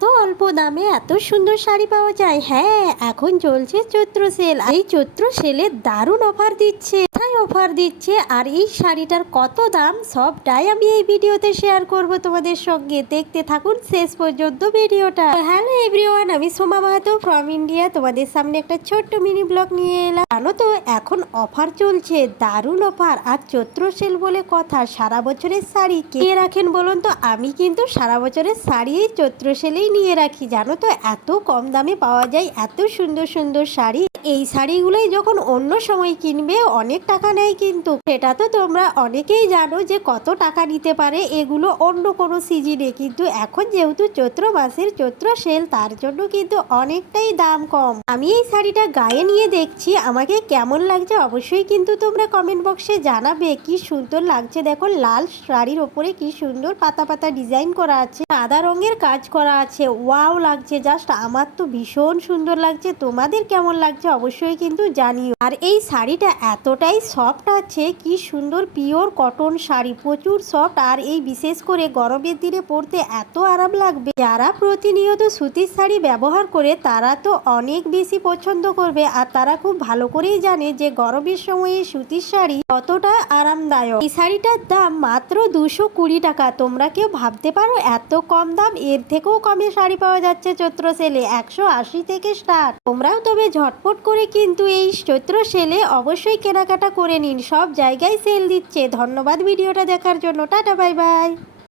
তো অল্প দামে এত সুন্দর শাড়ি পাওয়া যায়। হ্যাঁ, এখন চলছে চৈত্র সেল। এই চৈত্র সেলে দারুণ অফার দিচ্ছে, কোথায় অফার দিচ্ছে আর এই শাড়িটার কত দাম সবটাই আমি এই ভিডিওতে শেয়ার করব তোমাদের সঙ্গে। দেখতে থাকুন শেষ পর্যন্ত ভিডিওটা। হ্যালো এভরিওয়ান, আমি সোমা মাহাতো ফ্রম ইন্ডিয়া তোমাদের সামনে একটা ছোট্ট মিনি ব্লগ নিয়ে এলাম। জানো তো এখন অফার চলছে, দারুণ অফার। আর চৈত্র সেল বলে কথা, সারা বছরের শাড়ি কে রাখেন বলুন তো? আমি কিন্তু সারা বছরের শাড়ি এই চৈত্র সেলেই নিয়ে রাখি। জানো তো এত কম দামে পাওয়া যায় এত সুন্দর সুন্দর শাড়ি। এই শাড়িগুলোই যখন অন্য সময় কিনবে অনেক টাকা নেয়, কিন্তু সেটা তো তোমরা অনেকেই জানো যে কত টাকা নিতে পারে এগুলো অন্য কোনো সিজনে। কিন্তু এখন যেহেতু চৈত্র মাসের চৈত্র সেল, তার জন্য কিন্তু অনেকটাই দাম কম। আমি এই শাড়িটা গায়ে নিয়ে দেখছি আমাকে কেমন লাগছে অবশ্যই কিন্তু তোমরা কমেন্ট বক্সে জানাবে। কি সুন্দর লাগছে দেখো, লাল শাড়ির ওপরে কি সুন্দর পাতা পাতা ডিজাইন করা আছে, সাদা রঙের কাজ করা আছে। ওয়াও লাগছে জাস্ট, আমার তো ভীষণ সুন্দর লাগছে। তোমাদের কেমন লাগছে অবশ্যই কিন্তু জানিও। আর এই শাড়িটা এতটাই সফট আছে, কি সুন্দর পিওর কটন শাড়ি, প্রচুর সফট। আর এই বিশেষ করে গরমের দিনে পরতে এত আরাম লাগবে। যারা প্রতিনিয়ত সুতির শাড়ি ব্যবহার করে তারা তো অনেক বেশি পছন্দ করবে। আর তারা খুব ভালো করেই জানে যে গরমের সময়ে সুতির শাড়ি কতটা আরামদায়ক। এই শাড়িটার দাম মাত্র 220 টাকা। তোমরা কেউ ভাবতে পারো এত কম দাম? এর থেকেও কমে শাড়ি পাওয়া যাচ্ছে চৈত্র সেলে, 180 থেকে স্টার্ট। তোমরাও তবে ঝটপট করে কিন্তু এই চৈত্র সেলে অবশ্যই কেনাকাটা করে নিন, সব জায়গায় সেল দিচ্ছে। ধন্যবাদ ভিডিওটা দেখার জন্য, টাটা বাই বাই।